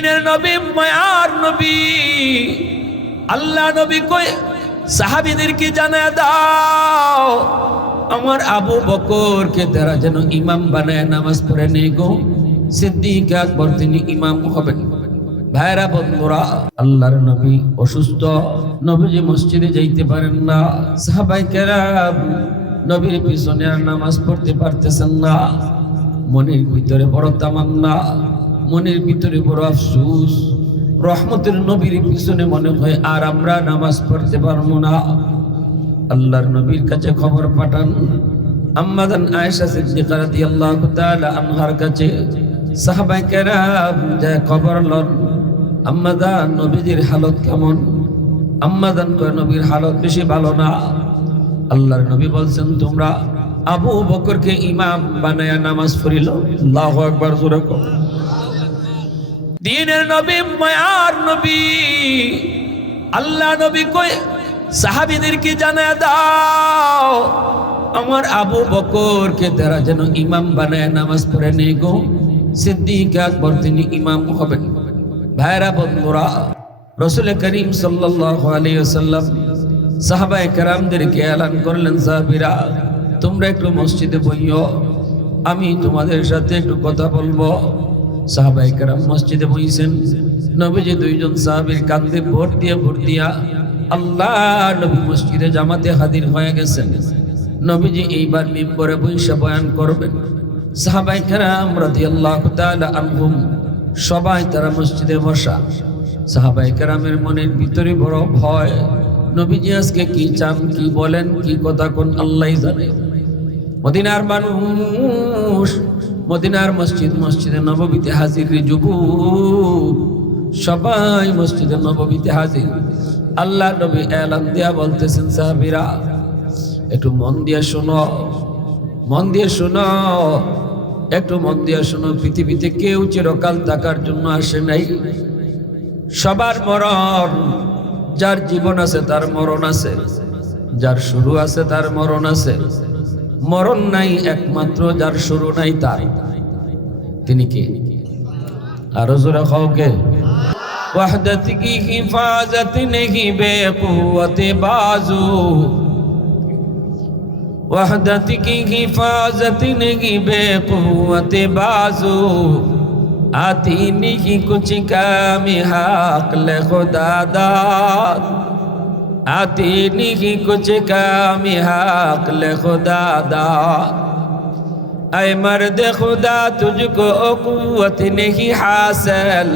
দ্বীনের নবী, মায়ার নবী, আল্লাহ নবী কই সাহাবীদেরকে জানায় দাও আমার আবু বকরকে তারা যেন ইমাম বানায় নামাজ পড়ে নেই গো। সিদ্দিক আকবর তিনি ইমাম হবেন। ভাইরা বন্ধুরা, আল্লাহর নবী অসুস্থ, নবীজি মসজিদে যাইতে পারেন না। সাহাবায়ে কেরাম নবীর পিছনে আর নামাজ পড়তে পারতেছেন না। মনের ভিতরে বড় তামান্না, মনের ভিতরে বড় আফসোস। রহমতের নবীর পিছনে মনে হয় আর আমরা নামাজ পড়তে পারবো না। আল্লাহর নবীর কাছে খবর পাঠান আম্মা জান আয়েশা সিদ্দিকা রাদিয়াল্লাহু তাআলা আনহার কাছে। সাহাবায়ে কেরাম যা খবর লন আম্মা জান নবীজির হালত কেমন। আম্মা জান কয় নবীর হালত বেশি ভালো না। আল্লাহর নবী বলছেন তোমরা আবু বকরকে ইমাম বানায়া নামাজ পড়িল। আল্লাহু আকবার, জোরে কও। দ্বীনের নবী, মায়ার নবী, আল্লাহ নবী কই সাহাবীদেরকে জানায় দাও আমার আবু বকরকে তারা যেন ইমাম বানায় নামাজ পড়ে নেই গো। সিদ্দিক আকবর তিনি ইমাম হবেন। ভাইরা বন্ধুরা, রাসূল করিম সাল্লাল্লাহু আলাইহি ওয়াসাল্লাম সাহাবায়ে কেরামদেরকে এলান করলেন, সাহাবীরা তোমরা একটু মসজিদে বইও, আমি তোমাদের সাথে একটু কথা বলবো। সাহাবায়ে কেরাম মসজিদে বইছেন। নবীজি দুইজন সাহাবীর কাঁধে ভোট দিয়া আল্লাহ নবী মসজিদে জামাতে হাজির হয়ে গেছেন। নবীজি এইবার মিম্বরে বসে বয়ান করবেন। সাহাবায়ে কেরাম রাদিয়াল্লাহু তাআলা আনহুম সবাই তারা মসজিদে বসা। সাহাবায়ে কেরামের মনের ভিতরে বড় ভয়, নবীজি আজকে কি চান, কি বলেন, কি কথা কোন আল্লাহই জানে। মদিনার মানুষ, মদিনার মসজিদে নববীতে হাজির। যুবক সবাই মসজিদে নববীতে হাজির। আল্লাহ নবী এলান দিয়া বলতেছেন, সাহাবীরা একটু মন দিয়ে শোনো, মন দিয়ে শোনো, একটু মন দিয়ে শোনো। পৃথিবীতে কেউ চিরকাল থাকার জন্য আসে নাই। সবার মরণ, যার জীবন আছে তার মরণ আছে, যার শুরু আছে তার মরণ আছে। মরণ নাই একমাত্র যার শুরু নাই তার। তিনি কে? আরো জোরে খাও কে? वहदत की हिफाजत नहीं बेक़ुव्वत बाजू, वहदत की हिफाजत नहीं बेक़ुव्वत बाजू, आती नहीं कुछ काम हक़ ले खुदा दाद, आती नहीं कुछ काम हक़ ले खुदा दाद। ऐ मर्द खुदा तुझको क़ुव्वत नहीं हासिल,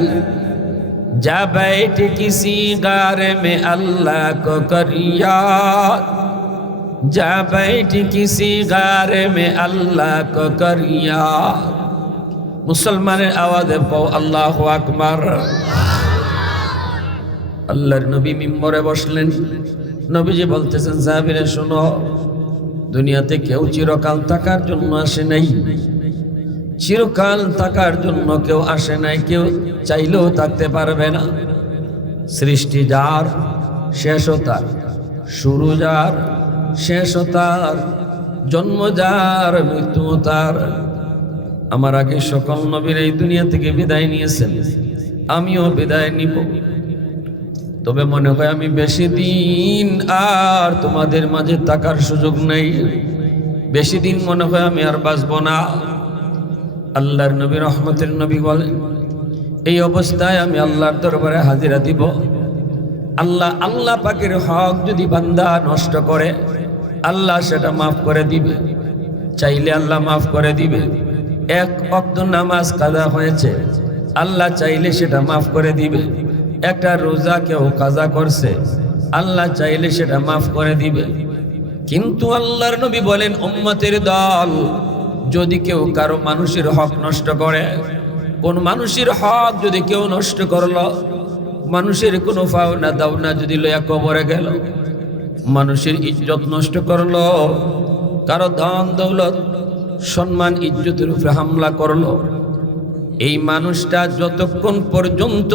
जा बैठ किसी गार में अल्लाह को कर याद, जा बैठ किसी गार में अल्लाह को कर याद। मुसलमाনের আওয়াজে কও আল্লাহু আকবার। আল্লাহর নবী মিম্বরে বসলেন। নবীজি বলতেছেন, সাহাবীরা শোনো, দুনিয়াতে কেউ চিরকাল থাকার জন্য আসে নাই। চিরকাল থাকার জন্য কেউ আসে নাই, কেউ চাইলেও থাকতে পারবে না। সৃষ্টি যার, শেষও তার, শুরু যার, শেষও তার, জন্ম যার, মৃত্যু তার। আমার আগে সকল নবীর এই দুনিয়া থেকে বিদায় নিয়েছেন, আমিও বিদায় নিব। তবে মনে হয় আমি বেশি দিন আর তোমাদের মাঝে থাকার সুযোগ নাই। বেশি দিন মনে হয় আমি আর বাঁচব না। আল্লাহর নবী, রহমতের নবী বলেন, এই অবস্থায় আমি আল্লাহর দরবারে হাজিরা দিব। আল্লাহ পাকের হক যদি বান্দা নষ্ট করে, আল্লাহ সেটা মাফ করে দিবে। চাইলে আল্লাহ মাফ করে দিবে। এক ওয়াক্ত নামাজ কাজা হয়েছে, আল্লাহ চাইলে সেটা মাফ করে দিবে। একটা রোজা কেউ কাজা করছে, আল্লাহ চাইলে সেটা মাফ করে দিবে। কিন্তু আল্লাহর নবী বলেন, উম্মতের দল, যদি কেউ কারো মানুষের হক নষ্ট করে, কোন মানুষের হক যদি কেউ নষ্ট করলো, মানুষের কোনো পাওনা দাওনা যদি লইয়া কবরে গেল, মানুষের ইজ্জত নষ্ট করলো, কারো ধন দৌলত সম্মান ইজ্জতের উপরে হামলা করলো, এই মানুষটা যতক্ষণ পর্যন্ত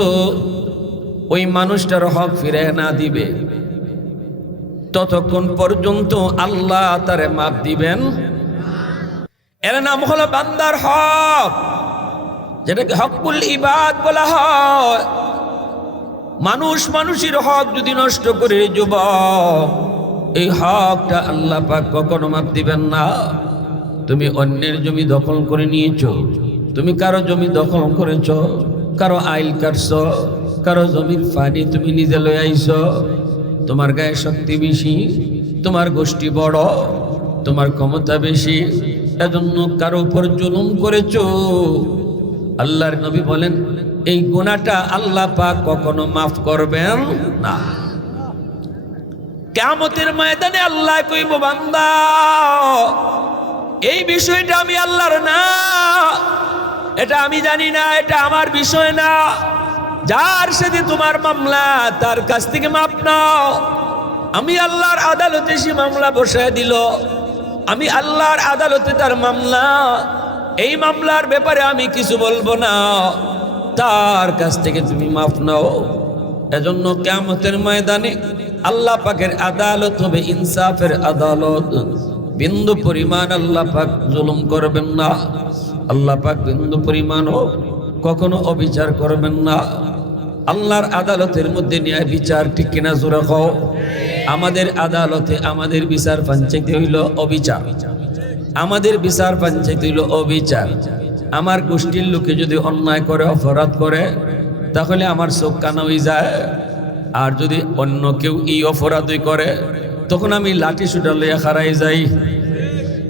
ওই মানুষটার হক ফিরে না দিবে, ততক্ষণ পর্যন্ত আল্লাহ তারে মাফ দিবেন। এর নাম হলো বান্দার হক। যেটাকে হকুল ইবাদ বলা হয়। মানুষ মানুষের হক যদি নষ্ট করে যুবক, এই হকটা আল্লাহ পাক কখনো মাফ দিবেন না। তুমি অন্যের জমি দখল করে নিয়েছো, তুমি কারো জমি দখল করেছো, কারো আইল কাটছো, কারো জমির পানি তুমি নিজে লয়ে আইছো। তোমার গায়ে শক্তি বেশি, তোমার গোষ্ঠী বড়, তোমার ক্ষমতা বেশি, এজন্য কারো উপর জুলুম করেছো। আল্লাহর নবী বলেন এই গুনাহটা আল্লাহ পাক কখনো মাফ করবেন না। কিয়ামতের ময়দানে আল্লাহ কইব, বান্দা এই বিষয়টা আমি আল্লাহর না, এটা আমি জানি না, এটা আমার বিষয় না। যার সাথে তোমার মামলা তার কাছ থেকে মাপ নাও। আমি আল্লাহর আদালতে সে মামলা বসায় দিল, আমি আল্লাহর আদালতে তার মামলা, এই মামলার ব্যাপারে আমি কিছু বলবো না, তার কাছ থেকে তুমি মাফ নাও। এজন্য কিয়ামতের ময়দানে আল্লাহ পাকের আদালত হবে ইনসাফের আদালত। বিন্দু পরিমাণ আল্লাহ পাক জুলুম করবেন না, আল্লাহ পাক বিন্দু পরিমাণও কখনো অবিচার করবেন না। আল্লাহর আদালতের মধ্যে ন্যায় বিচার, ঠিক কিনা জোরে কও। আমাদের আদালতে আমাদের বিচার পঞ্চায়েত হইল অবিচার, আমাদের বিচার পঞ্চায়েত হইল অবিচার। আমার গোষ্ঠীর লোকে যদি অন্যায় করে, অপরাধ করে, তাহলে আমার চোখ কানা হয়ে যায়। আর যদি অন্য কেউ এই অপরাধই করে, তখন আমি লাঠি সুটা লইয়া খারাই যাই,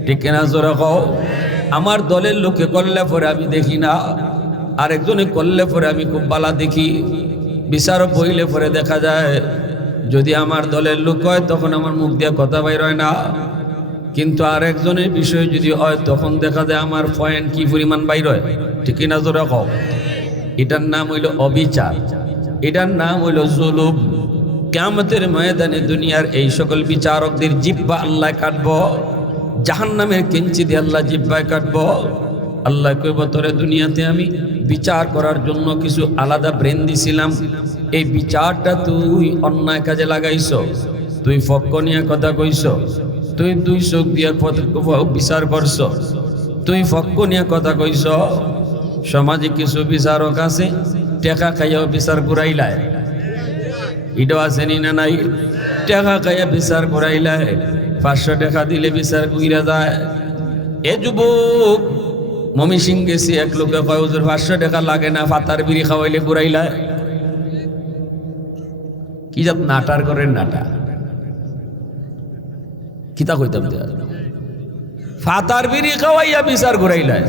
ঠিক কিনা জোরে কও। আমার দলের লোকে করলে পরে আমি দেখি না, আরেকজনে করলে পরে আমি খুব বালা দেখি। বিচার বইলে পরে দেখা যায় যদি আমার দলের লোক হয় তখন আমার মুখ দিয়ে কথা বাইর হয় না, কিন্তু আরেকজনের বিষয় যদি হয় তখন দেখা যায় আমার পয়েন্ট কি পরিমাণ বাইর হয়, ঠিক কিনা জোরে কও। এটার নাম হইল অবিচার, এটার নাম হইল জুলুম। কিয়ামতের ময়দানে দুনিয়ার এই সকল বিচারকদের জিহ্বা আল্লাহ কাটবো, জাহান্নামের কেঞ্চি দিয়ে আল্লাহ জিহ্বায় কাটবো। আল্লাহ কইব, তোরে দুনিয়াতে আমি বিচার করার জন্য কিছু আলাদা ব্রেন দিছিলাম, এই বিচারটা তুই অন্যায় কাজে লাগাইছ, তুই পক্ষ নিয়ে কথা কইছ, তুই দুই চোখ দিয়ে বিচার করছ, তুই পক্ষ নিয়ে কথা কইছ। সমাজে কিছু বিচারক আছে টেকা খাইয়াও বিচার ঘুরাইলায়, এটাও আছে নি না নাই? টেকা খাইয়া বিচার ঘুরাইলায়, 500 টাকা দিলে বিচার ঘুরে যায়। এ যুবক, মমি সিং গেছি, এক লোকে কয় হুজুর 500 টাকা লাগে না, ফাতার বিড়ি খাওয়াইলে ঘুরাইলায়। কি জাত নাটার করেন নাটা, কিতা কইতাম, ফাতার বিড়ি খাওয়াইয়া বিচার ঘুরাইলায়।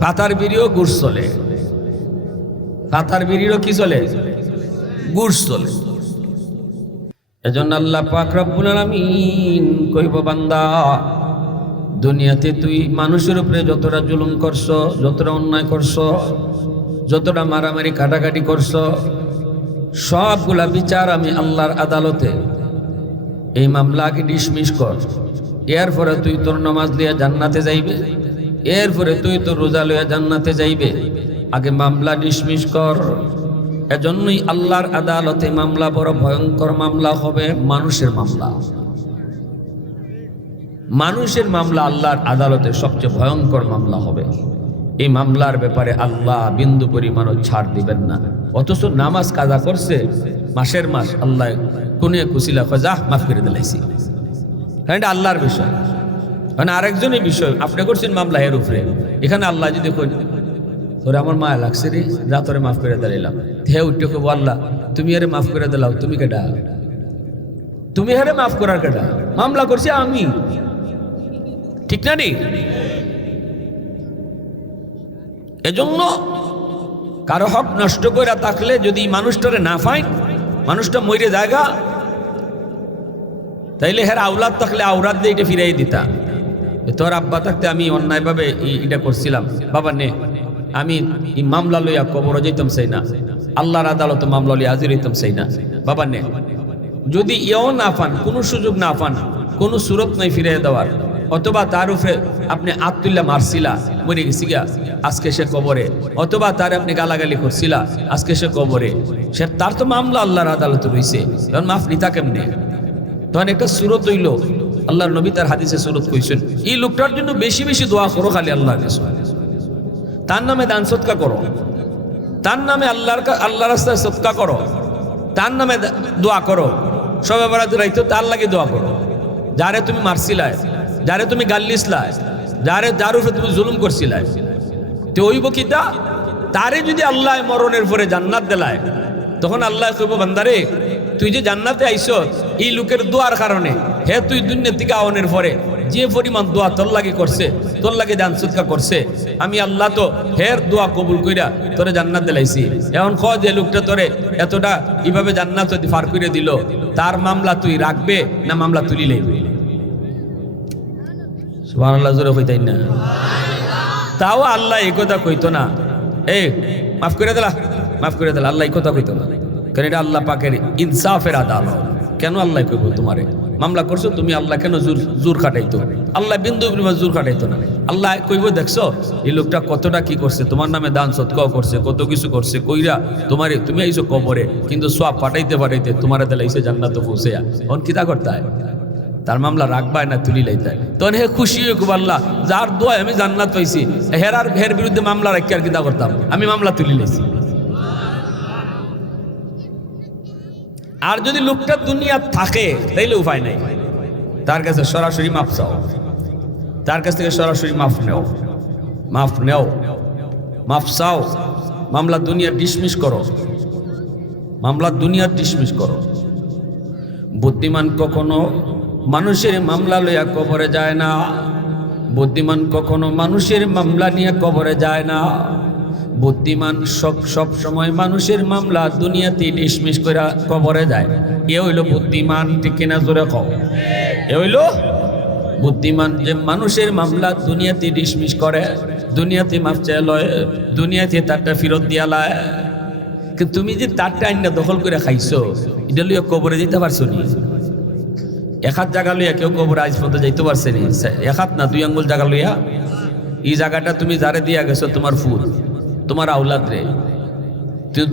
ফাতার বিড়িও গুড় চলে, ফাতার বিড়িরও কি চলে, গুড় চলে। এজন্য আল্লাহ পাক রব্বুল আলামিন কইব, বান্দা দুনিয়াতে তুই মানুষের উপরে যতটা জুলুম করছ, যতটা অন্যায় করছ, যতটা মারামারি কাটাকাটি করছ, সবগুলা বিচার আমি আল্লাহর আদালতে এই মামলাকে ডিসমিস কর। এরপরে তুই তোর নামাজ লইয়া জান্নাতে যাইবে, এরপরে তুই তোর রোজা লইয়া জান্নাতে যাইবে, আগে মামলা ডিসমিস কর। এজন্যই আল্লাহর আদালতে মামলা বড় ভয়ঙ্কর মামলা হবে, মানুষের মামলা। মানুষের মামলা আল্লাহর আদালতে সবচেয়ে ভয়ঙ্কর মামলা হবে। এই মামলার ব্যাপারে আল্লাহ বিন্দু পরিমাণও ছাড় দিবেন না। অথচ নামাজ কাজা করছে মাসের মাস, আল্লাহ কোনে কুশিলা যা মাফ করে দিলাইছি, কারণ এটা আল্লাহর বিষয়। মানে আরেকজনের বিষয়, আপনি করছেন মামলা এর উপরে, এখানে আল্লাহ যদি কই তোরে আমার মায়া লাগছে রে, যা তোরে মাফ করে দিলাম, হে উঠে কব আল্লাহ তুমি আরে মাফ করে দিলাও, তুমি কেডা, তুমি হারে মাফ করার কেডা, মামলা করছি আমি, ঠিক না নি? এজন্য কারো হক নষ্ট করে থাকলে যদি মানুষটারে না পাই, মানুষটা মরে জায়গা, তাইলে হের আওলাদ থাকলে আওলাদ দিয়ে এটা ফিরাই দিতা। তোর আব্বা থাকতে আমি অন্যায়ভাবে এটা করছিলাম, বাবা নে আমি এই মামলা লইয়া কবর যেতাম চাই না, আল্লাহর আদালতে মামলা লইয়া হাজির হইতাম চাই না, বাবা নে। যদি এও না পান, কোনো সুযোগ না পান, কোনো সুরত নাই ফিরাই দেওয়ার, অথবা তার উপরে আপনি আত্মুল্লাহ মারছিলা, মরে গেছি গা, আজকে সে কবরে, অথবা তার আপনি গালাগালি করছিলা, আজকে সে কবরে, সে তার তো মামলা আল্লাহর আদালতে রয়েছে, তখন মাফ নিতা কেমনে? তখন একটা সুরত হইল, আল্লাহর নবী তার হাদিসে সুরত কইছেন, এই লোকটার জন্য বেশি বেশি দোয়া করো খালি আল্লাহর কাছে। তার নামে দান সৎকা করো, তার নামে আল্লাহ রাস্তায় সৎকা করো, তার নামে দোয়া করো। সবে বরাত রাইতো তার লাগে দোয়া করো। যারে তুমি মারছিলায়, যারে তুমি গাল্লিসলায়, যার উপরে তুমি জুলুম করছিলায়, তো ওইব কিতা তারে যদি আল্লাহ মরণের পরে জান্নাত দিলায়, তখন আল্লাহ কইব বান্দারে তুই যে জান্নাতে আইছ এই লোকের দোয়ার কারণে, হে তুই দুনিয়া থেকে আওয়ানোর পরে যে পরিমাণ দোয়া তোর লাগে করছে, তোর লাগে দান সদকা করছে, আমি আল্লাহ তো হের দোয়া কবুল কইরা তোরে জান্নাত দিলাইছি। এখন ক যে লোকটা তোরে এতটা এইভাবে জান্নাত পার করে দিল, তার মামলা তুই রাখবে না মামলা তুলি লইবে? সুবহানাল্লাহ জোরে কইতাই না? তাও আল্লাহ এই কথা কইতো না, এই মাফ করে দিলা, মাফ করে দিলা, আল্লাহ এই কথা কইতো না। কারণ এটা আল্লাহ পাকের ইনসাফের আদালত। কেন আল্লাহ কইব তোমারে মামলা করছো তুমি, আল্লাহ কেন জোর খাটাইতো? আল্লাহ বিন্দু পরিমাণ জোর খাটাইতো না। আল্লাহ কইব দেখছো এই লোকটা কতটা কি করছে, তোমার নামে দান সৎকাও করছে, কত কিছু করছে, কইরা তোমারে তুমি আইছো কবরে, কিন্তু সওয়াব পাঠাইতে পাঠাইতে তোমারে দিলাইছে জান্নাতে পৌঁছেয়া। এখন কিতা করতে হয়? তার মামলা রাখবায় না তুলি লাইতে? তখন হে খুশি হয়ে খুব আল্লাহ যার দোয়ায় আমি জান্নাত পাইছি, হের বিরুদ্ধে মামলা রাখি আর কিতা করতাম, আমি মামলা তুলি লাইছি। আর যদি লোকটা দুনিয়া থাকে তাইলে উপায় নাই, তার কাছে সরাসরি মাফ চাও, তার কাছ থেকে সরাসরি মাফ নেও, মাফ নেও, মাফ চাও, মামলা দুনিয়া ডিসমিস করো, মামলা দুনিয়া ডিসমিস করো। বুদ্ধিমান কখনো মানুষের মামলা লইয়া কবরে যায় না, বুদ্ধিমান কখনো মানুষের মামলা নিয়ে কবরে যায় না। বুদ্ধিমান সব সময় মানুষের মামলা দুনিয়াতে ডিসমিস করে কবরে যায়। এ হইল বুদ্ধিমান, ঠিক কিনা জোরে কও? এ হইল বুদ্ধিমান, যে মানুষের মামলা দুনিয়াতে ডিসমিস করে, দুনিয়াতে মাফ চায় লয়, দুনিয়াতে তারটা ফেরত দিয়া লয়। কিন্তু তুমি যে তারটা আইনা দখল করে খাইছো, এটা লইয়া কবরে যেতে পারছো নি? এক হাত জায়গা লইয়া কেউ কবরে আজ পর্যন্ত যাইতে পারছে নি? এক হাত না 2 আঙ্গুল জায়গা লইয়া। এই জায়গাটা তুমি যারে দিয়া গেছো তোমার ফুল, তোমার আওলাদ রে,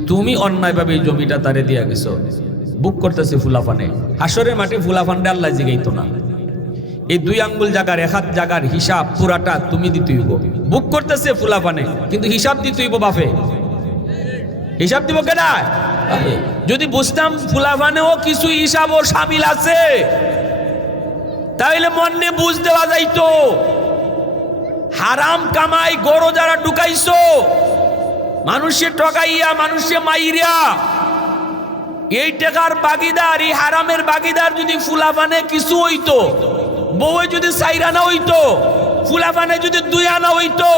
তুমি অন্যায়ভাবে এই জমিটা তারে দিয়া গেছো। বুক করতেছে ফুলাফানে, হাসরের মাঠে ফুলাফানটা আল্লাহ জিগাইতো না। এই 2 আঙ্গুল জায়গার, 1 হাত জায়গার হিসাব পুরাটা তুমি দিতে হইব। বুক করতেছে ফুলাফানে, কিন্তু হিসাব দিতে হইব বাপে। হিসাব দিব কেডা? যদি বুঝতাম ফুলাফানেও কিছু হিসাব ও শামিল আছে, তাইলে মনে বুঝ দেওয়া যাইতো। হারাম কামাই গরো যারা ঢুকাইছো, মানুষে ঠকাইয়া, মানুষে মাইরিয়া, এই টাকার বাগিদার, এই হারামের বাগিদার যদি ফুলাফানে কিছু হইতো, বউয়ে যদি 4 আনা হইতো, ফুলাফানে যদি 2 আনা হইতো,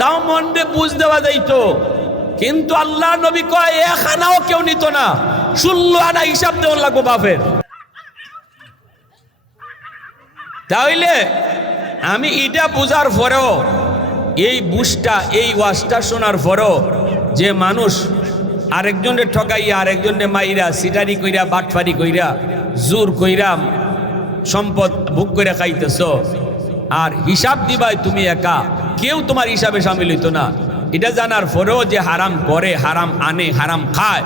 তাও মনে বুঝ দেওয়া যাইতো। কিন্তু আল্লাহ নবী কয় 1 আনাও কেউ নিত না, 16 আনা হিসাব দেওয়া লাগবো বাপের। তাইলে আমি এটা বুঝার পরেও, এই বুঝটা, এই ওয়াজটা শোনার পরেও, যে মানুষ আরেকজনের ঠকাইয়া, আরেকজনের মাইরা, সিটারি কইরা, বাটফারি কইরা, জোর কইরা সম্পদ ভোগ করে খাইতেছ, আর হিসাব দিবাই তুমি একা, কেউ তোমার হিসাবে সামিল হইতো না। এটা জানার পরেও যে হারাম করে, হারাম আনে, হারাম খায়,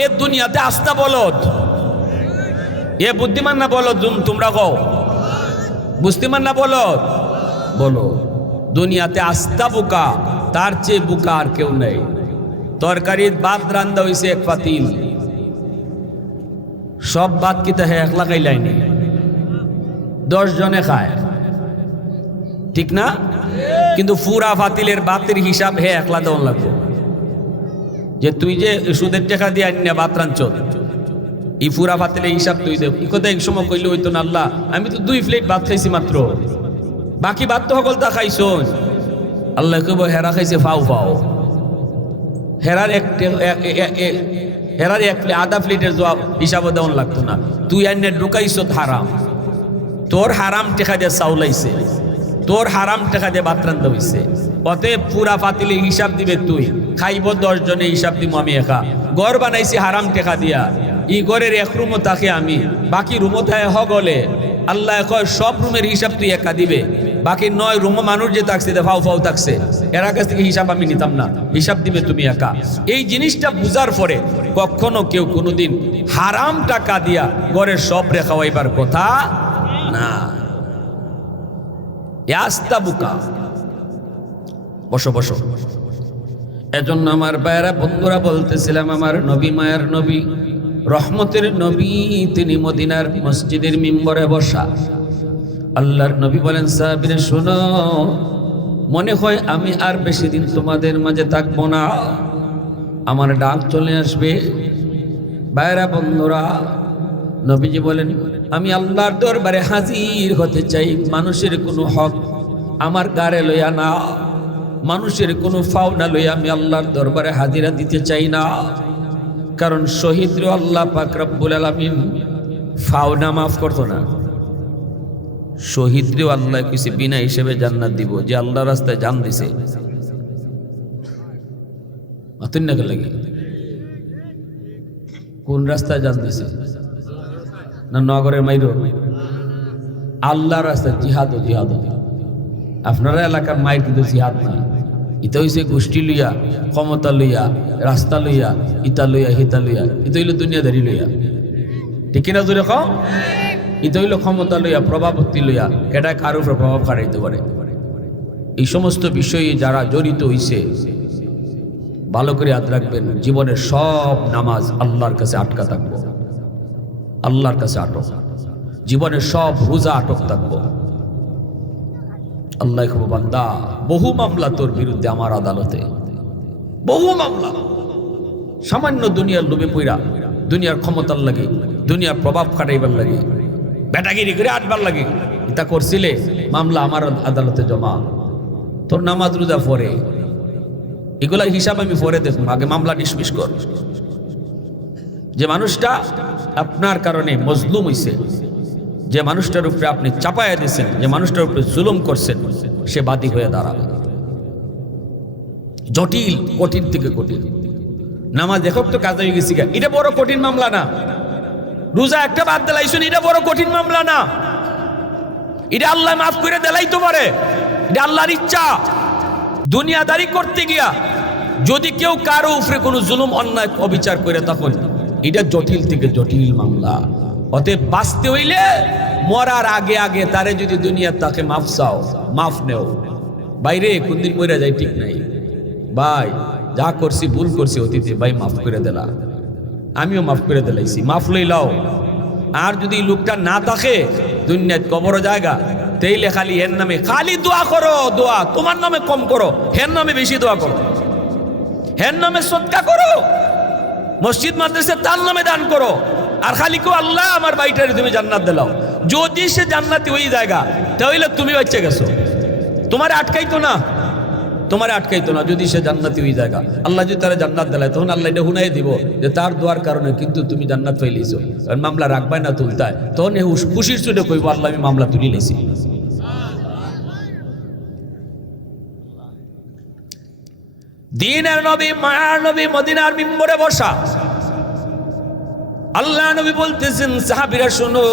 এ দুনিয়াতে আস্থা বলদ। এ বুদ্ধিমান না বলদ? তোমরা কও বুদ্ধিমান না বলদ? বলো। দুনিয়াতে আস্থা বোকা, তার চেয়ে বোকা আর কেউ নেই। তরকারির ভাত রান্দা হইছে 1 পাতিল, সব ভাত কি তা একলা খাইলাইনি, 10 জনে খায়, ঠিক না? কিন্তু পুরা পাতিলের ভাতের হিসাব একলা দেওয়া লাগবে। যে তুই যে সুদের টাকা দিয়ে আনি না ভাত রাঞ্চ, এই পুরা পাতিলের হিসাব তুই দেব। এই কথা এক সময় কইলে হইতো না, আল্লাহ আমি তো 2 প্লেট ভাত খাইছি মাত্র, বাকি ভাত তো সকল তা খাইছ। আল্লাহ কইব হেরা খাইছে ফাও ফাও, হেরার আধা প্লেটের জবাব হিসাবও দেওয়া লাগতো না। তুই আইনে ঢুকাইছ হারাম, তোর হারাম টেকা দিয়ে চাউলাইছে, তোর হারাম টাকা দিয়ে ভাত রান্ধা হইছে। অতএব পুরা পাতিলে হিসাব দিবে তুই, খাইব 10 জনে, হিসাব দিব আমি একা। ঘর বানাইছি হারাম টাকা দিয়া, ই ঘরের 1 রুমও থাকে আমি, বাকি রুমও থাকে হগলে। আল্লাহ কয় সব রুমের হিসাব তুই একা দিবে, বাকি 9 রুমও মানুষ যে থাকছে ফাও ফাও থাকছে, এর কাছ থেকে হিসাব আমি নিতাম না, হিসাব দিবে তুমি একা। এই জিনিসটা বুঝার পরে কখনো কেউ কোনোদিন হারাম টাকা দিয়া ঘরের সব রে খাওয়াইবার কথা না। আস্থা বুকা। বসো বসো। এজন্য আমার ভাইয়েরা বন্ধুরা বলতেছিলাম, আমার নবী মায়ার নবী রহমতের নবী তিনি মদিনার মসজিদের মিম্বরে বসা। আল্লাহর নবী বলেন, সাহাবীরা শোনো, মনে হয় আমি আর বেশি দিন তোমাদের মাঝে থাকবো না, আমার ডাক চলে আসবে। ভাইয়েরা বন্ধুরা, নবীজি বলেন, আমি আল্লাহর দরবারে হাজির হতে চাই, মানুষের কোনো হক আমার গাড়ে লইয়া না, মানুষের কোনো ফাওনা লইয়া আমি আল্লাহর দরবারে হাজিরা দিতে চাই না। কারণ শহীদরে আল্লাহ পাক রব্বুল আলামিন ফাওনা মাফ করতো না। শহীদরেও আল্লাহ কিছু বিনা হিসেবে জান্নাত দিব, যে আল্লাহর রাস্তায় জান দিছে। মাতুন্নাকে লাগে কোন রাস্তায় জান দিছে? না নগরের মাইরো? আল্লাহর রাস্তায় জিহাদ। জিহাদ আপনারা এলাকার মাইর কিন্তু জিহাদ না, ইটা হইছে গোষ্ঠী লইয়া, ক্ষমতা লইয়া, রাস্তা লইয়া, ইটা লইয়া, হিতা লইয়া, ইটা হইল দুনিয়াদারি লইয়া। ঠিক কিনা জোরে কও? ইটা হইল ক্ষমতা লইয়া, প্রভাবতী লইয়া, এটা কারোর উপর প্রভাব খাটাইতে পারে। এই সমস্ত বিষয়ে যারা জড়িত হইছে, ভালো করে ইয়াদ রাখবেন, জীবনের সব নামাজ আল্লাহর কাছে আটকা থাকবো, আল্লাহর কাছে আটক। জীবনের সব রোজা আটক থাকবো। আল্লাহ কব, বান্দা বহু মামলা তোর বিরুদ্ধে আমার আদালতে, বহু মামলা। সামান্য দুনিয়ার লোভে পইরা, দুনিয়ার ক্ষমতার লাগে, দুনিয়ার প্রভাব খাটাইবার লাগে, বেটাগিরি করে আটবার লাগে, এটা করছিলে, মামলা আমার আদালতে জমা। তোর নামাজ রোজা পরে, এগুলার হিসাব আমি পরে দেখুন, আগে মামলা ডিসমিস কর। যে মানুষটা আপনার কারণে মজলুম হইছে, যে মানুষটার উপরে আপনি চাপায়া দিয়েছেন, যে মানুষটার উপরে জুলুম করছেন, সে বাদী হয়ে দাঁড়াবে। জটিল, কঠিন থেকে কঠিন। নামাজ দেখো তো কাজ হয়ে গেছি, এটা বড় কঠিন মামলা না। রোজা একটা বাদ দিলাইছেন, এটা বড় কঠিন মামলা না। এটা আল্লাহ মাফ করে দিলাইতে পারে, এটা আল্লাহর ইচ্ছা। দুনিয়াদারি করতে গিয়া যদি কেউ কারো উপরে কোনো জুলুম অন্যায় অবিচার করে, তখন এটা জটিল থেকে জটিল মামলা। অতএব বাঁচতে হইলে মরার আগে আগে তারে যদি দুনিয়া তাকে মাফ চাও, মাফ নেও। বাইরে কোনদিন মরে যায় ঠিক নাই, ভাই যা করছি ভুল করছি অতীতে, ভাই মাফ করে দিলা, আমিও মাফ করে দিলাইছি, মাফ লইলাও। আর যদি লোকটা না থাকে দুনিয়াত কবর জায়গা, তাইলে খালি এর নামে খালি দোয়া করো, দোয়া তোমার নামে কম করো, হের নামে বেশি দোয়া করো, হের নামে সদকা করো, মসজিদ মাদ্রাসা তার নামে দান করো। আর খালি কেউ আল্লাহ আমার বাইটারে তুমি জান্নাত দিলাও। যদি সে জান্নাতি ওই জায়গা, তাহলে তুমি বাচ্চা গেছো, তোমার আটকাইতো না, তোমার আটকাইতো না। যদি সে জান্নাতি ওই জায়গা, আল্লাহ যদি তারা জান্নাত দিলায়, তখন আল্লাহ এটা হুনাই দিব যে তার দোয়ার কারণে কিন্তু তুমি জান্নাত পাইলেছো। মামলা রাখবাই না তুলতায়, তখন খুশির চুটে কইব আল্লাহ আমি মামলা তুলি লেছি। দিনের নবী, মায়ার নবী মদিনার মিম্বরে বসা। আল্লাহ নবী বলতেছেন, সাহাবীরা শোনো,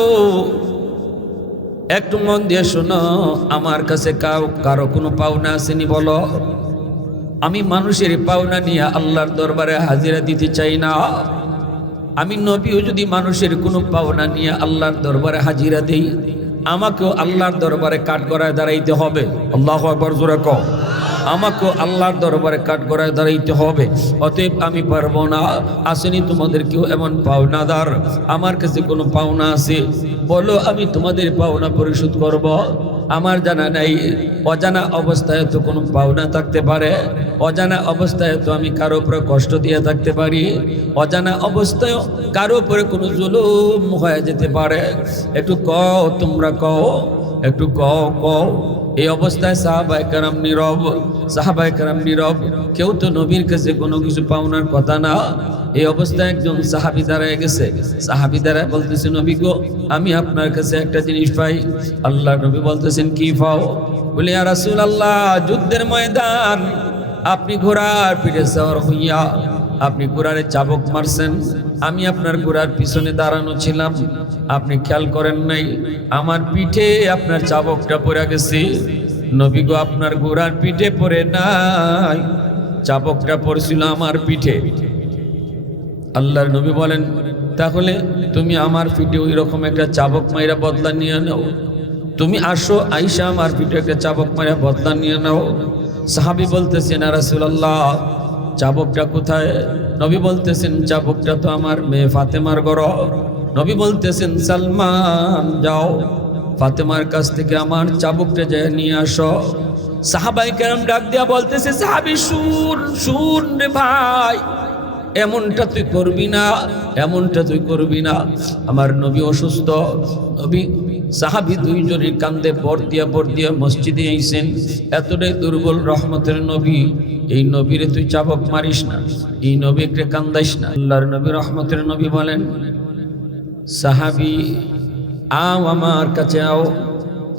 একটু মন দিয়ে শোনো, আমার কাছে কারো কোনো পাওনা আসেনি বলো? আমি মানুষের পাওনা নিয়ে আল্লাহর দরবারে হাজিরা দিতে চাই না। আমি নবীও যদি মানুষের কোনো পাওনা নিয়ে আল্লাহর দরবারে হাজিরা দেই, আমাকেও আল্লাহর দরবারে কাঠগড়ায় দাঁড়াইতে হবে। আল্লাহু আকবার, জোরে কও। আমাকেও আল্লাহর দরবারে কাঠগড়ায় দাঁড়াইতে হবে। অতএব আমি পারবো না। আসেনি তোমাদের কেউ এমন পাওনাদার? আমার কাছে কোনো পাওনা আছে বলো, আমি তোমাদের পাওনা পরিশোধ করব। আমার জানা নাই, অজানা অবস্থায় তো কোনো পাওনা থাকতে পারে, অজানা অবস্থায় তো আমি কারো উপরে কষ্ট দিয়ে থাকতে পারি, অজানা অবস্থায় কারো উপরে কোনো জুলুম হয়ে যেতে পারে। একটু কও, তোমরা কও, একটু কও কও। এই অবস্থায় সাহাবায়ে কেরাম নীরব, সাহাবায়ে কেরাম নীরব, কেউ তো নবীর কাছে কোনো কিছু পাওনার কথা না। এই অবস্থায় একজন সাহাবী দাঁড়ায় গেছে, সাহাবী দাঁড়ায় বলতেছে, নবী গো, আমি আপনার কাছে একটা জিনিস পাই। আল্লাহ নবী বলতেছেন, কি পাও? বলে, ইয়া রাসূলুল্লাহ, যুদ্ধের ময়দান আপনি ঘোড়ার পিঠে সওয়ার হইয়া আপনি ঘোড়ারে চাবুক মারছেন, আমি আপনার ঘোড়ার পিছনে দাঁড়ানো ছিলাম, আপনি খেয়াল করেন নাই, আমার পিঠে আপনার চাবুকটা পড়ে গেছে। নবী গো, আপনার ঘোড়ার পিঠে পড়ে নাই, চাবুকটা পড়ছিল আমার পিঠে। আল্লাহর নবী বলেন, তাহলে তুমি আমার পিঠে ওই রকম একটা চাবুক মাইরা বদলা নিয়ে নাও। তুমি আসো, আইসা আমার পিঠে একটা চাবুক মাইরা বদলা নিয়ে নাও। সাহাবী বলতেছেন ইয়া রাসূলুল্লাহ চাবুকটা কোথায়? নবী বলতেছেন চাবুকটা তো আমার মেয়ে ফাতেমার ঘরে। নবী বলতেছেন সালমান যাও ফাতেমার কাছ থেকে আমার চাবুকটা যায় নিয়ে আসো। সাহাবায়ে কেরাম ডাক দিয়া বলতেছে সাহাবী শুন শুন রে ভাই, এমনটা তুই করবি না, এমনটা তুই করবি না। আমার নবী অসুস্থ। নবী সাহাবী দুইজনের কান্দে ভর দিয়া মসজিদে আইছেন। এতটাই দুর্বল রহমতের নবী, এই নবীরে তুই চাবক মারিস না, এই নবীকে কান্দাইস না। আল্লাহর নবী রহমতের নবী বলেন সাহাবী আও আমার কাছে আও।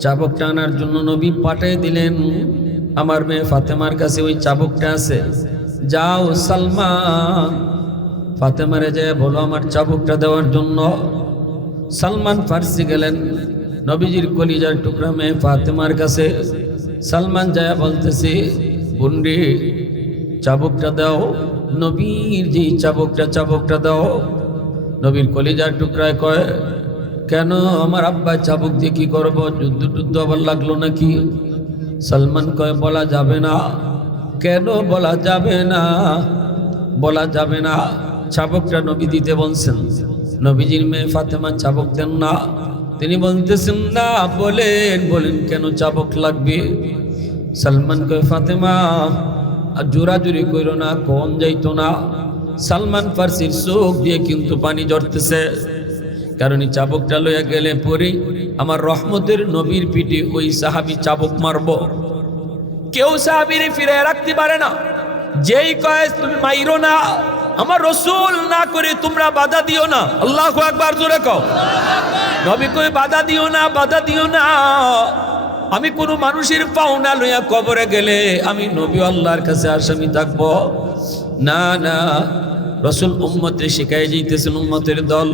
চাবকটা আনার জন্য নবী পাঠিয়ে দিলেন। আমার মেয়ে ফাতেমার কাছে ওই চাবকটা আছে, যাও সালমান ফাতেমারে যায় বলো আমার চাবুকটা দেওয়ার জন্য। সালমান ফার্সি গেলেন নবীজির কলিজার টুকরা মেয়ে ফাতেমার কাছে। সালমান যায় বলতেছে বুন্ডি চাবুকটা দাও, নবীর যে চাবুকটা দাও। নবীর কলিজার টুকরায় কয় কেন আমার আব্বা চাবুক দিয়ে কি করবো, যুদ্ধ আবার লাগলো নাকি? সালমান কয় বলা যাবে না। কেন বলা যাবে না? বলা যাবে না, চাবকটা নবী দিতে বলছেন। নবীজির মেয়ে ফাতেমা চাবক দেন না। তিনি বলতেছেন না, বলেন কেন চাবক লাগবে? সালমান কয় ফাতেমা আর জোরাজুরি কইরো না, কোন যাইতো না। সালমান ফার্সির চোখ দিয়ে কিন্তু পানি ঝরতেছে, কারণ এই চাবকটা লইয়া গেলে পরে আমার রহমতের নবীর পিঠে ওই সাহাবী চাবক মারবো। কেউ সাহাবীরে ফিরে রাখতে পারে না। যেই কয় তুমি মাইরো না, আমার রসুল না করে তোমরা বাধা দিও না। আল্লাহু আকবার জোরে কও। নবী কই বাধা দিও না, বাধা দিও না। আমি কোনো মানুষের পাওনা লইয়া কবরে গেলে আমি নবী আল্লাহর কাছে আসামি থাকবো না। না, রসুল উম্মতে শিখাই যাইতেছেন, উম্মতের দল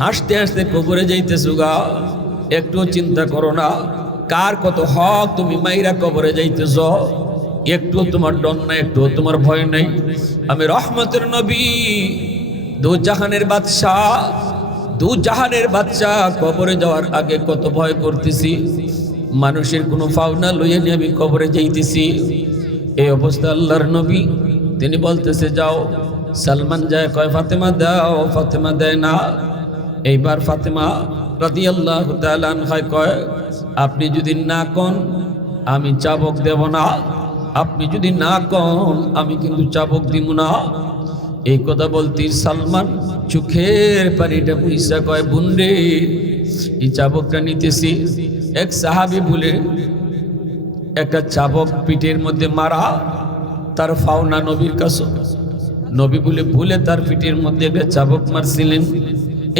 হাসতে হাসতে কবরে যাইতেছো গা, একটু চিন্তা করো না কার কত হক তুমি মাইরা কবরে যাইতেছ। একটু তোমার ডর নাই, একটু তোমার ভয় নাই। আমি রহমতের নবী, দু জাহানের বাদশা কবরে যাওয়ার আগে কত ভয় করতেছি। মানুষের কোনো পাওনা লইয়া নিয়ে আমি কবরে যাইতেছি। এই অবস্থা আল্লাহর নবী তিনি বলতেছে যাও। সালমান যায় কয় ফাতেমা দাও, ফাতেমা দেয় না। এইবার ফাতেমা রাদিয়াল্লাহু তাআলা আনহা কয় আপনি যদি না কোন আমি চাবক দেব না, আপনি যদি না কোন আমি কিন্তু চাবক দিব না। এই কথা বলতে সালমান চোখের পানিটা বুইসা কয় বুন্ডে এই চাবকটা নিতেছি। এক সাহাবী বলে একটা চাবক পিঠের মধ্যে মারা, তার ফাওনা নবীর কাছে। নবী বলে ভুলে তার পিঠের মধ্যে একটা চাবক মারছিলেন।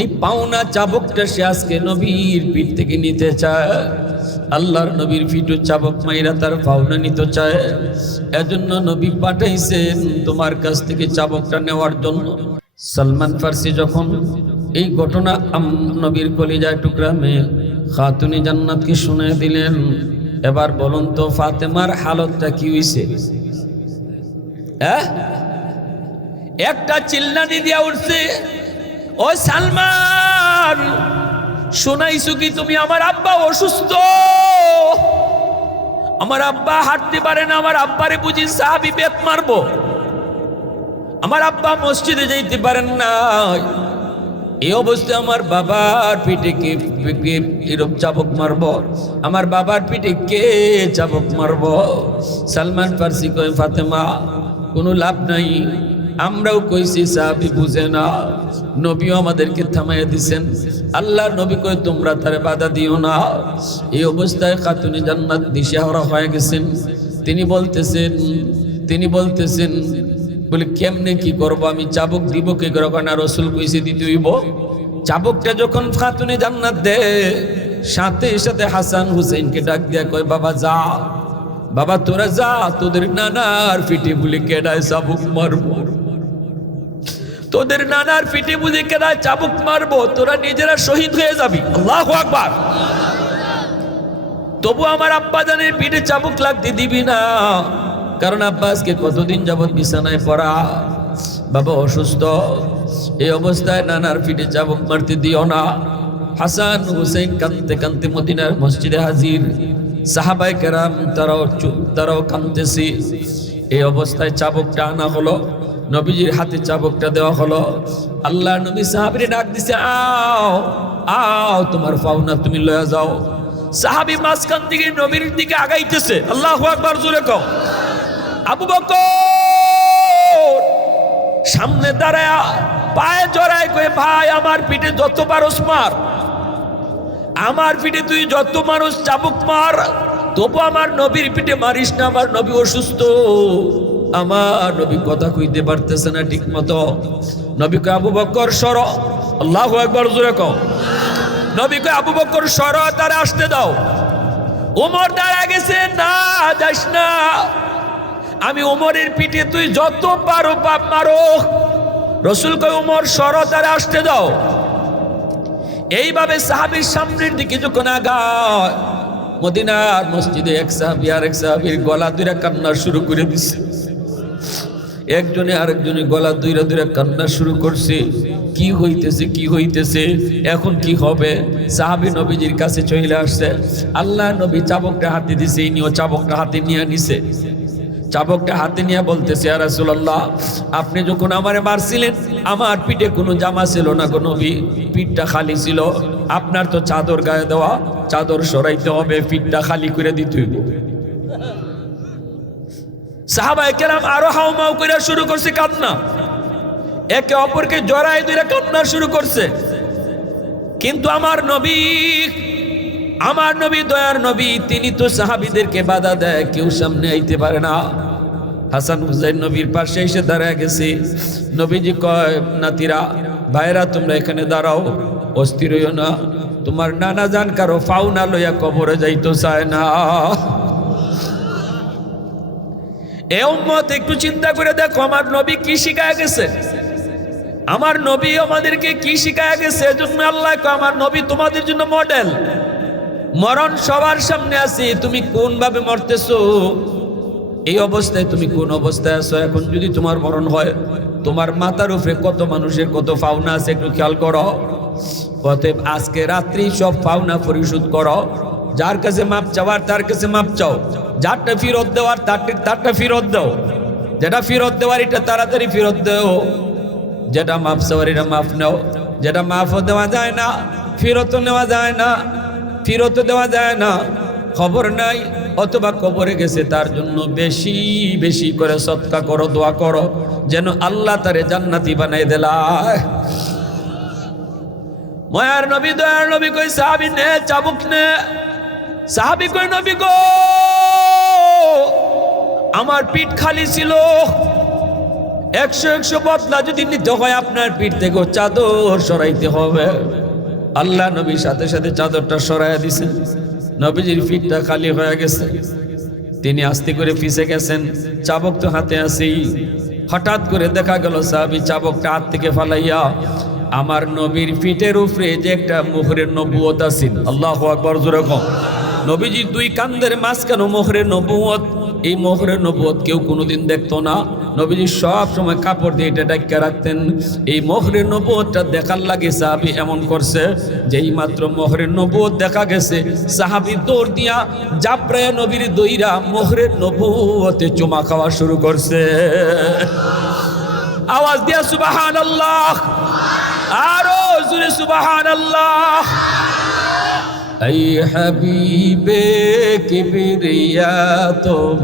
এই পাওনা চাবকটা সে আজকে নবীর পিঠ থেকে নিতে চায়। আল্লাহর নবীর পিঠে চাবক মাইরা তার পাওনা নিতে চায়। এজন্য নবী পাঠাইছেন তোমার কাছ থেকে চাবকটা নেওয়ার জন্য। সালমান ফার্সি যখন এই ঘটনা নবীর কলিজায় টুকরা মেয়ে খাতুনে জান্নাতকে শুনে দিলেন, এবার বলুন তো ফাতেমার হালতটা কি হইছে? একটা চিল্লানি দিয়া উঠছে, ও সালমান শোনাইছো কি তুমি আমার আব্বা অসুস্থ, আমার আব্বা হাঁটতে পারে না, আমার আব্বারে বুঝি সাহাবী বেত মারবো, আমার আব্বা মসজিদে যাইতে পারেন না। এই অবস্থায় আমার বাবার পিঠে কে এরকম চাবক মারবো, আমার বাবার পিঠে কে চাবক মারবো? সালমান ফার্সি কয় ফাতেমা কোনো লাভ নাই, আমরাও কইছি সাহাবী বুঝে না, নবীও আমাদেরকে থামাইয়া দিছেন। আল্লাহর নবী কয় তোমরা তারে বাধা দিও না। এই অবস্থায় খাতুনে জান্নাত দিশেহারা হয়ে গেছেন। তিনি বলতেছেন বলে কেমনে কি করব, আমি চাবক দিব কে করে? না রাসূল কইছে দিতে হইব। চাবকটা যখন খাতুনে জান্নাত দে, সাথে সাথে হাসান হুসেনকে ডাক দিয়া কয় বাবা যা, বাবা তোরা যা, তোদের নানার পিঠে বলে কেডায় চাবুক মারবো, তোদের নানার পিঠে বুঝে কেডায় চাবুক মারবো, তোরা নিজেরা শহীদ হয়ে যাবি। আল্লাহু আকবার। তবু আমার আব্বা জানের পিঠে চাবুক লাগতে দিবি না, কারণ আব্বা আজকে কতদিন যাবত বিছানায় পড়া, বাবা অসুস্থ। এই অবস্থায় নানার পিঠে চাবুক মারতে দিও না। হাসান হুসেন কাঁদতে কাঁদতে মদিনার মসজিদে হাজির। সাহাবায়ে কেরাম তারাও কাঁদতেছে। এই অবস্থায় চাবুকটা আনা হলো, নবীজির হাতে চাবুকটা দেওয়া হলো। আল্লাহ নবী সাহাবীরে ডাক দিছে, আও আও তোমার পাওনা তুমি লয়ে যাও। সাহাবী মাঝখান থেকে নবীর দিকে আগাইতেছে। আল্লাহু আকবার, জোরে কও। আবু বকর সামনে দাঁড়ায় পায়ে জড়ায় কয়ে, ভাই আমার পিঠে যত পারস মার, আমার পিঠে তুই যত মানুষ চাবুক মার, তবু আমার নবীর পিঠে মারিস না, আমার নবী অসুস্থ, আমার নবী কথা কইতে পারতেছে না ঠিক মতো। নবী কয়, আবু বকর সর। আল্লাহু আকবার, জোরে কও। নবী কয়, আবু বকর সর, তারে আসতে দাও। ওমর দাঁড়ায় গেছে, না যাস না, আমি ওমরের পিঠে তুই যত পারো বাপ মারো। রসুল কয়, ওমর সর, তারে আসতে দাও। এইভাবে সাহাবীর সামনের দিকে যখন আগায়, মদিনার মসজিদে এক সাহাবী আর এক সাহাবীর গলা ধরে কান্না শুরু করে দিছে। একজনে আরেকজনে গলা ধরে কান্না শুরু করছে। কি হইতেছে, কি হইতেছে, এখন কি হবে? সাহাবী নবীজির কাছে চলে আসছে। আল্লাহ নবী চাবুকটা হাতে দিছে, ইনিও চাবুকটা হাতে নিয়ে নিছে। চাবুকটা হাতে নিয়ে বলতেছে, ইয়া রাসূলুল্লাহ, আপনি যখন আমারে মারছিলেন আমার পিঠে কোনো জামা ছিল না গো নবী, পিঠটা খালি ছিল। আপনার তো চাদর গায়ে দেওয়া, চাদর সরাইতে হবে, পিঠটা খালি করে দিতে হইব। সাহাবায়ে কেরাম আরো হাউমাউ করে শুরু করছে কান্না, একে অপরকে জড়াই ধরে কান্না শুরু করছে। কিন্তু আমার নবী দয়ার নবী, তিনি তো সাহাবীদেরকে বাধা দেয়, কেউ সামনে আইতে পারে না। হাসান হুসাইন নবীর পাশে এসে দাঁড়ায় গেছে। নবীজি কয়, নাতিরা ভাইরা তোমরা এখানে দাঁড়াও, অস্থির হইও না, তোমার নানা জান কারো পাওনা লইয়া কবরে যাইতো চায় না। এ উম্মত একটু চিন্তা করে দেখো, আমার নবী কি শিখায় গেছে, আমার নবী আমাদেরকে কি শিখায় গেছে। এজন্য আল্লাহ কয়, আমার নবী তোমাদের জন্য মডেল। মরণ সবার সামনে আছে, তুমি কোন ভাবে মরতেছো, এই অবস্থায় তুমি কোন অবস্থায় আছো। এখন যদি তোমার মরণ হয়, তোমার মাথার উপরে কত মানুষের কত পাওনা আছে একটু খেয়াল করো। অতএব আজকে রাত্রি সব পাওনা পরিশোধ করো। যার কাছে মাপ চাওয়ার তার কাছে মাপ চাও, যারটা ফেরত দেওয়ার তারটা ফেরত দাও, যেটা ফেরত দেওয়ার এটা তাড়াতাড়ি ফেরত দাও, যেটা মাপ চাওয়ার এটা মাপ নাও। যেটা মাফও দেওয়া যায় না, ফেরতও নেওয়া যায় না, ফেরতও দেওয়া যায় না, খবর নাই, অথবা কবরে গেছে, তার জন্য বেশি বেশি করে সদকা করো, দোয়া করো, যেন আল্লাহ তারে জান্নাতি বানাই দেলায়। মায়ার নবী দয়ার নবী কই, সাহাবী নে চাবুক নে। সাহাবী কই, নবী গো আমার পিঠ খালি ছিল, 100 বদলা যদি নিতে হয় আপনার পিঠ থেকে চাদর সরাইতে হবে। আল্লাহ নবীর সাথে সাথে চাদরটা সরাইয়া দিছেন। নবীজির পিঠটা খালি হয়ে গেছে, তিনি আস্তে করে পিছে গেছেন, চাবুক তো হাতে আছেই। হঠাৎ করে দেখা গেল সাহাবী চাবুকটা হাত থেকে ফালাইয়া আমার নবীর পিঠের উপরে যে একটা মোহরে নবুয়ত আছে। আল্লাহু আকবার, জোরে কও। নবীজির দুই কান্দের মাঝখানে মোহরে নবুয়ত, এই মোহরে নবুয়ত কেউ কোনোদিন দেখতো না। নবীজি সব সময় কাপড় দিয়ে এটা ঢাকা রাখতেন। এই মোহরে নবুয়তটা দেখার লাগে সাহাবী এমন করছে, যেই মাত্র মোহরে নবুয়ত দেখা গেছে, সাহাবী দৌড় দিয়া জাবরায়ে নবীর দইরা মোহরে নবুয়তে চুমা খাওয়া শুরু করছে। আওয়াজ দিয়া সুবহানাল্লাহ, আরো জোরে সুবহানাল্লাহ। ऐ हबीबे किबरिया तुम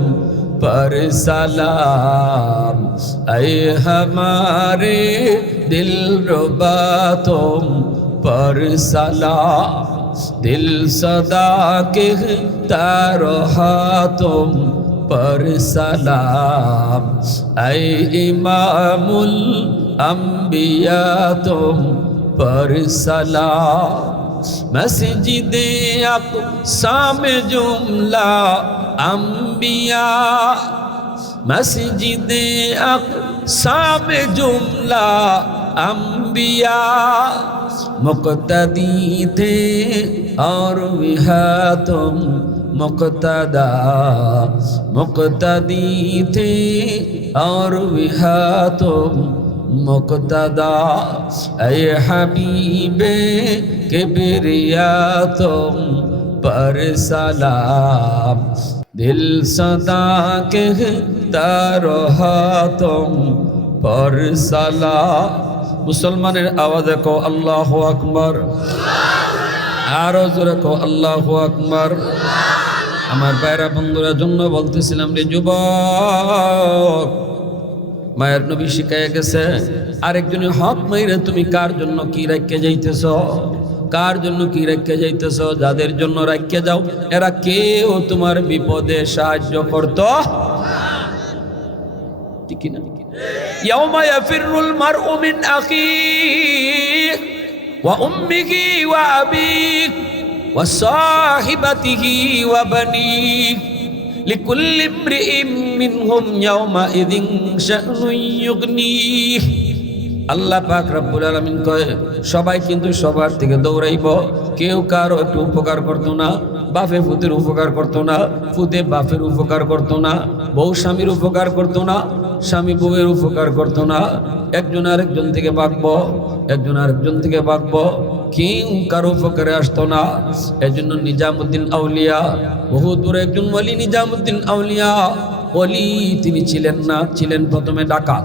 पर सलाम, ऐ हमारे दिलरुबा तुम पर सलाम, दिल सदा कहता तुम पर सलाम, ऐ इमामुल अंबिया तुम पर सलाम, मस्जिदे अक़सा में जुमला अंबिया, मस्जिदे अक़सा में जुमला अंबिया, मुक़्तदी थे और विहा तुम मुक़्तदा, मुक़्तदी थे और विहा तुम मुक़्तदा, ऐ हबीबे किबरिया तुम पर सलाम दिल सदा कहता रहा तुम पर सलाम मुसलमाনের আওয়াজে কো আল্লাহু আকবার আরো জোরে কো আল্লাহু আকবার আমার ভাইরা বন্ধুরা জন্য বলতেছিলাম রে যুবক মায়ের নবী শিখায় গেছে আরেকজনের হক মাইরে তুমি কার জন্য কি রাখতে যাইতেছ কার জন্য কি রাখতে যাইতেছ যাদের জন্য রাখতে যাও এরা কেউ তোমার বিপদে সাহায্য করত ঠিক না ইয়াউমা ইয়াফিরুল মারউ মিন আখিহি ওয়া উম্মিহি ওয়া আবিহি ওয়া সাহিবাতিহি ওয়া বানিহি লিকুল্লি ইমরিইম মিনহুম ইয়াউমাইযিন শা'নুন ইউগনিহি আল্লাহ পাক রব্বুল আলামিন কয় সবাই কিন্তু সবার থেকে দৌড়াইব কেউ কারো একটু উপকার করতো না বাপে ফুতের উপকার করতো না ফুতে বাপের উপকার করতো না বউ স্বামীর উপকার করতো না স্বামী বউয়ের উপকার করতো না একজন আরেকজন থেকে বাঁকবো একজন আরেকজন থেকে বাঁকবো কেউ কারো উপকারে আসতো না এজন্য নিজামুদ্দিন আউলিয়া বহুত বড় একজন ওলি নিজামুদ্দিন আউলিয়া ওলি তিনি ছিলেন না ছিলেন প্রথমে ডাকাত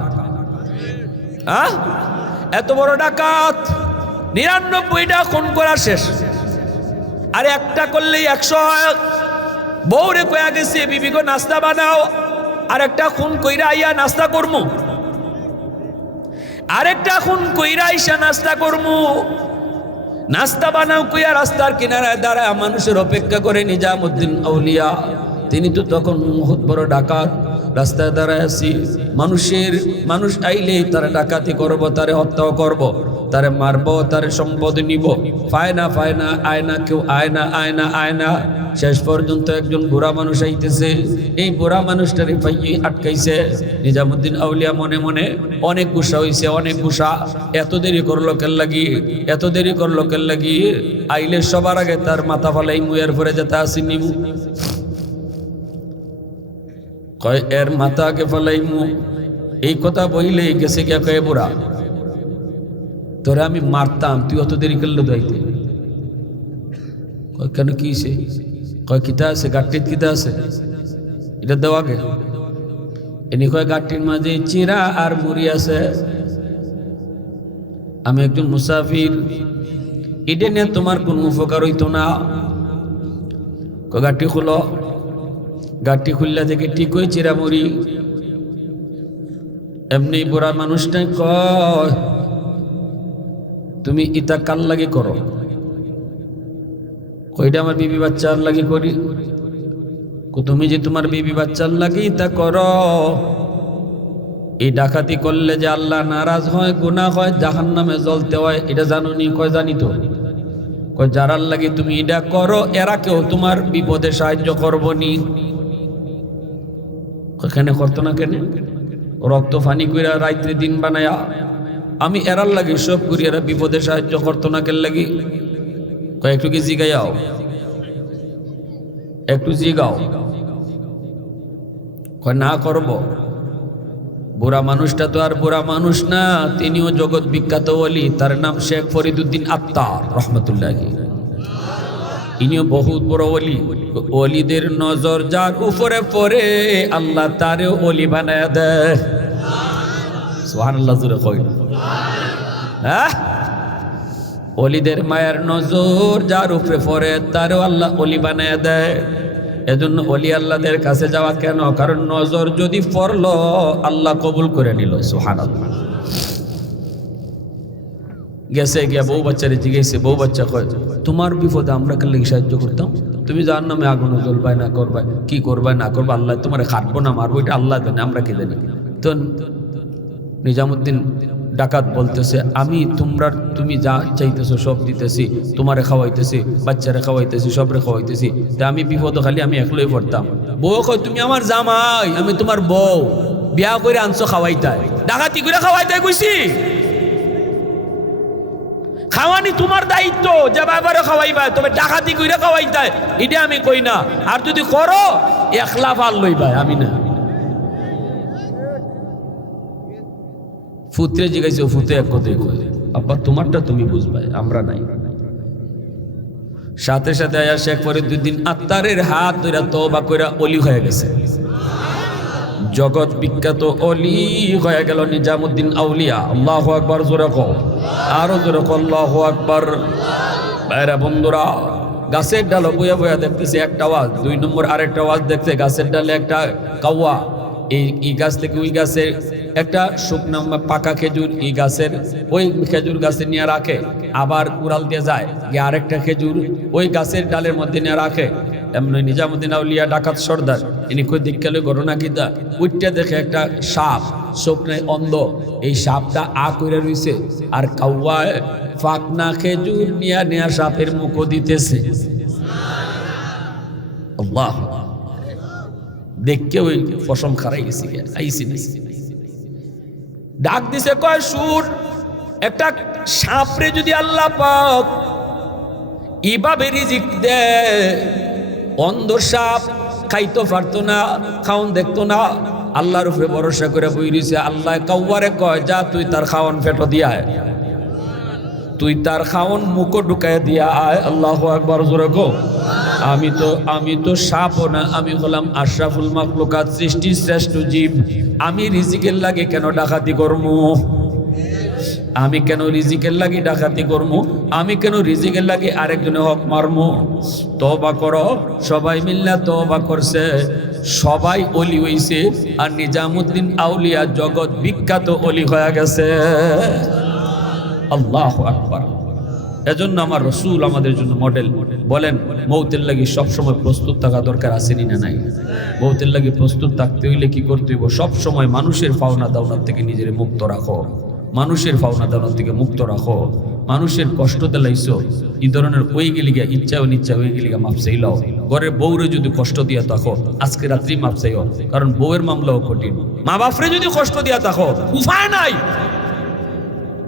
এত বড় ডাকাত ৯৯টা খুন করা শেষ আর একটা করলেই ১০০ বউরে কয়া গেছে বিবি গো নাস্তা বানাও আরেকটা খুন কইরা আইয়া নাস্তা করমু আরেকটা খুন কইরা আইসা নাস্তা করমু নাস্তা বানাও কইয়া রাস্তার কিনারায় দাঁড়ায় মানুষের অপেক্ষা করে নিজামুদ্দিন আউলিয়া তিনি তো তখন বহুত বড় ডাকাত রাস্তায় দাঁড়ায় আছি মানুষ আইলেই তারা ডাকাতি করব তারে হত্যাও করব তারে মারবো তারে সম্পদ নিব ফায়না আয়না কেউ আয়না শেষ পর্যন্ত একজন বুড়া মানুষ আইতেছে এই বুড়া মানুষটারে পাইয়ে আটকাইছে নিজামুদ্দিন আউলিয়া মনে মনে অনেক গুসা হইছে অনেক গুসা এত দেরি করলো কেন লাগি আইলে সবার আগে তার মাথা ফালাই মুয়ের পরে যেতে আসি নিমু কয় এর মাথা আগে ফালাইমু এই কথা বইলেই গেছে গিয়া কয়ে বুড়া তোরা আমি মারতাম তুই অত দেরি করলে দাইতে কয় কেন কি সে কয় কিতা আছে গাট্টিত কিতা আছে এটা দেওয়া গে এনি কয় গাট্টির মাঝে চিরা আর মুড়ি আছে আমি একজন মুসাফির এটা নিয়ে তোমার কোন উপকার হইতো না কয় গাট্টি খুলো গাট্টি খুললা থেকে ঠিক হয়ে চিরা মুড়ি এমনি বুড়া মানুষটাই কয় তুমি ইটা কাল লাগে করো কইটা আমার বিবি বাচ্চার লাগে করি তুমি যে তোমার বিবি বাচ্চার লাগে ইটা করো এই ডাকাতি করলে যে আল্লাহ নারাজ হয় গুনাহ হয় জাহান্নামে জ্বলতে হয় এটা জানো নি কয় জানি তো কয় যারার লাগে তুমি এটা করো এরা কেউ তোমার বিপদে সাহায্য করবো নি কেন করতো না কেন রক্ত ফানি কইরা রাত্রে দিন বানায়া আমি এরার লাগে সব করি এরা বিপদে সাহায্য করতো না কেন লাগি একটু কি জিগাইয়াও একটু জিগাও কয় না করব বুড়া মানুষটা তো আর বুড়া মানুষ না তিনিও জগৎ বিখ্যাত ওলি তার নাম শেখ ফরিদুদ্দিন আত্তার রহমতুল্লাহি ইনিও বহুত বড় ওলি ওলিদের নজর যার উপরে পড়ে আল্লাহ তারেও ওলি বানায় দেয় সুবহানাল্লাহ জোরে কই হ্যাঁ ওলিদের মায়ের নজর যার উপরে পড়ে তারেও আল্লাহ ওলি বানায় দেয় এজন্য ওলি আল্লাহদের কাছে যাওয়া কেন কারণ নজর যদি পড়লো আল্লাহ কবুল করে নিল সুবহানাল্লাহ গেছে গিয়া বউ বাচ্চারে জিজ্ঞেসে বউ বাচ্চা কয় তোমার বিপদে আমরা কেন লাগি সাহায্য করতাম তুমি জান নামে আগুন জ্বলবাই না করবাই কি করবাই না করবা আল্লাহ তোমার খাটবো না মারবো এটা আল্লাহ জানে আমরা কে জানি তো নিজামুদ্দিন ডাকাত বলতেছে আমি তুমি যা চাইতেছো সব দিতেছি তোমারে খাওয়াইতেছি বাচ্চারে খাওয়াইতেছি সবরে খাওয়াইতেছি তা আমি বিপদ খালি আমি একলাই পড়তাম বউ কয় তুমি আমার জামাই আমি তোমার বউ বিয়া করে আনছো খাওয়াইতাই ডাকাতি করে খাওয়াইতাই কইছি খাওয়ানি তোমার দায়িত্ব যে বাবারে খাওয়াইবা তবে ডাকাতি কইরা খাওয়াইতাই এটা আমি কই না আর যদি করো একলা ফাল লইবা আমি না ফুতরে জিগাইছে ফুতে এক কথাই কই আব্বা তোমারটা তুমি বুঝবাই আমরা নাই সাথে সাথে আয়া শেখ ফরিদুদ্দিন আত্তারের হাত ধরে তওবা কইরা ওলি হয়ে গেছে, জগৎ বিখ্যাত অলি হয়ে গেল নিজামুদ্দিন আউলিয়া। আল্লাহু আকবার, জোরে কও, আরো জোরে কও আল্লাহু আকবার। ভাইরা বন্ধুরা, গাছের ডাল বইয়া বইয়া দেখতেছে একটা আওয়াজ, 2 নম্বর আরেকটা আওয়াজ দেখতে, গাছের ডালে একটা কাওয়া, এই গাছ থেকে ওই গাছের একটা শুকনো পাকা খেজুর এই গাছের ওই খেজুর গাছে নিয়ে রাখে, আবার কুড়াল দিয়ে যায় গিয়ে আরেকটা খেজুর ওই গাছের ডালের মধ্যে নিয়ে রাখে। এমনি নিজামুদ্দিন আউলিয়া ডাকাত সর্দার, ইনি কই দীক্ষালে ঘটনা কিতা, উঠতে দেখে একটা সাপ, স্বপ্নে অন্ধ, এই সাপটা আ করে রইছে আর কাওয়ায় ফাকনা খেজুর নিয়া নিয়া সাপের মুখো দিতেছে। আল্লাহ, দেখকে ওই ফসম খারাই গেছি, আইসি ডাক দিছে, কয় শুন, একটা সাপরে যদি আল্লাহ পাক এইভাবে রিজিক দেয়, অন্ধ সাপ খাইতো পারতো না, খাওন দেখতো না, আল্লাহর উপরে ভরসা করে বই রইছে। আল্লাহ কাউয়ারে কয়, যা তুই তার খাওয়ান ফেটো দিয়া আয়, তুই তার খাওয়ান মুখো ঢুকায় দিয়া আয়। আল্লাহু আকবার, জোরে কও। আমি তো সাপও না, আমি হলাম আশরাফুল মাখলুকাত, সৃষ্টির শ্রেষ্ঠ জীব। আমি রিজিকের লাগে কেন ডাকাতি করবো? আমি কেন রিজিকের লাগি ডাকাতি করবো? আমি কেন রিজিকের লাগি আরেকজনের হক মারমো? তওবা করো। সবাই মিল্লা তওবা করছে, সবাই অলি হইছে, আর নিজামুদ্দিন আউলিয়া জগৎ বিখ্যাত অলি হয়ে গেছে। আল্লাহু আকবার। এজন্য আমার রসুল আমাদের জন্য মডেল। বলেন, মৌতের লাগি সবসময় প্রস্তুত থাকা দরকার, আসেনি না নাই? মৌতের লাগি প্রস্তুত থাকতে হইলে কি করতে হইব? সবসময় মানুষের পাওনা দাওনা থেকে নিজের মুক্ত রাখো, মানুষের পাওনা দাওনা থেকে মুক্ত রাখো। মানুষের কষ্ট দিলাইছো, এই ধরনের ওই গেলিগা ইচ্ছা অনিচ্ছা হয়ে গেলিগা মাপ চাইলাও। ঘরের বউরে যদি কষ্ট দিয়া থাকো, আজকে রাত্রি মাপ চাইও, কারণ বউয়ের মামলাও কঠিন। মা বাপরে যদি কষ্ট দিয়া থাকো, উপায় নাই।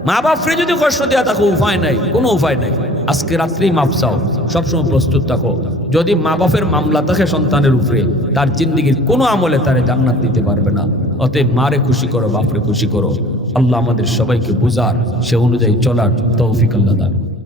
মা বাপরে যদি কষ্ট দিয়া থাকো, উপায় নাই, কোনো উপায় নাই। আজকে রাত্রি মাপ চাও, সবসময় প্রস্তুত থাকো। যদি মা বাপের মামলা থাকে সন্তানের উপরে, তার জিন্দিগির কোনো আমলে তারে জান্নাত দিতে পারবে না। অতএব মারে খুশি করো, বাপরে খুশি করো। আল্লাহ আমাদের সবাইকে বুঝার, সে অনুযায়ী চলার তৌফিক আল্লাহ দান।